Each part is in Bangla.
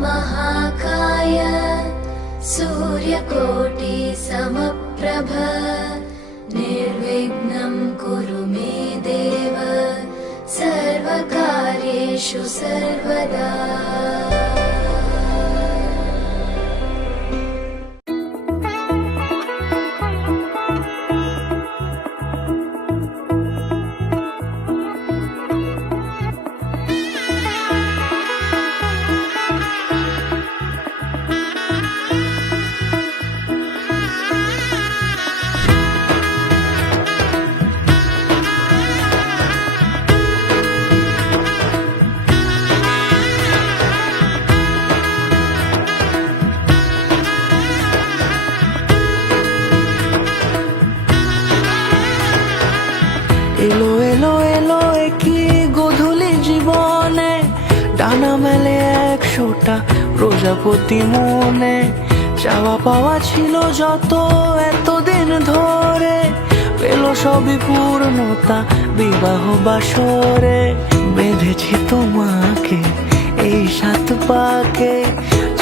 महाकाय सूर्यकोटि समप्रभ निर्विघ्नं कुरु मे देव सर्वकार्येषु सर्वदा। এলো এলো এলো কি গোধূলি জীবনে, ডানা মেলে 100টা প্রজাপতি মনে। চাওয়া পাওয়া ছিল যত এতদিন ধরে, পেল সবই পূর্ণতা বিবাহ বাসরে। বেঁধেছি তোমাকে এই 7 পাকে,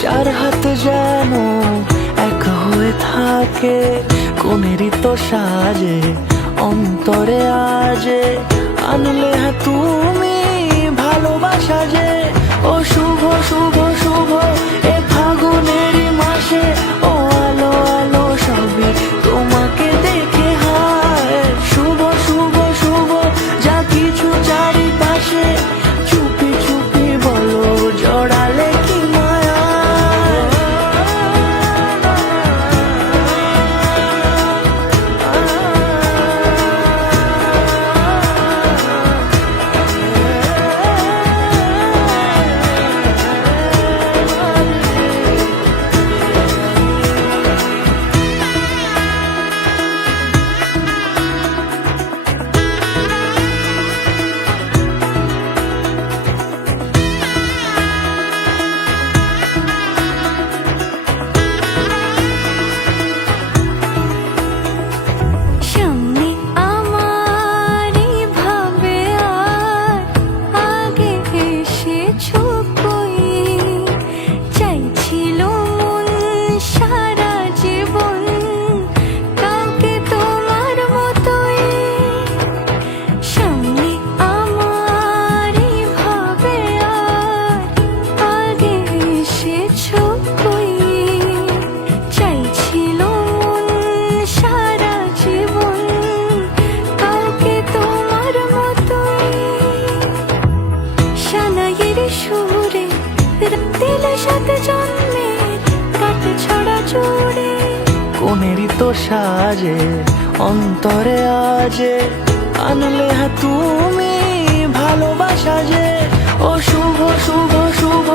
4 হাত যেন এক হয়ে থাকে। কোনেরই তো সাজে অন্তরে আজে, আনলে তুমি ভালোবাসা যে। ও শুভ শুভ শুভ এ ফাগুনেরই মাসে, ও আলো আলো সবই তোমাকে দেখে হায়। শুভ শুভ শুভ যা কিছু চারিপাশে, চুপি চুপি বলো জড়ালে কি মায়া। কোনেরই তো সাজে অন্তরে আজে, আনলে তুমি ভালোবাসা যে। ও শুভ শুভ শুভ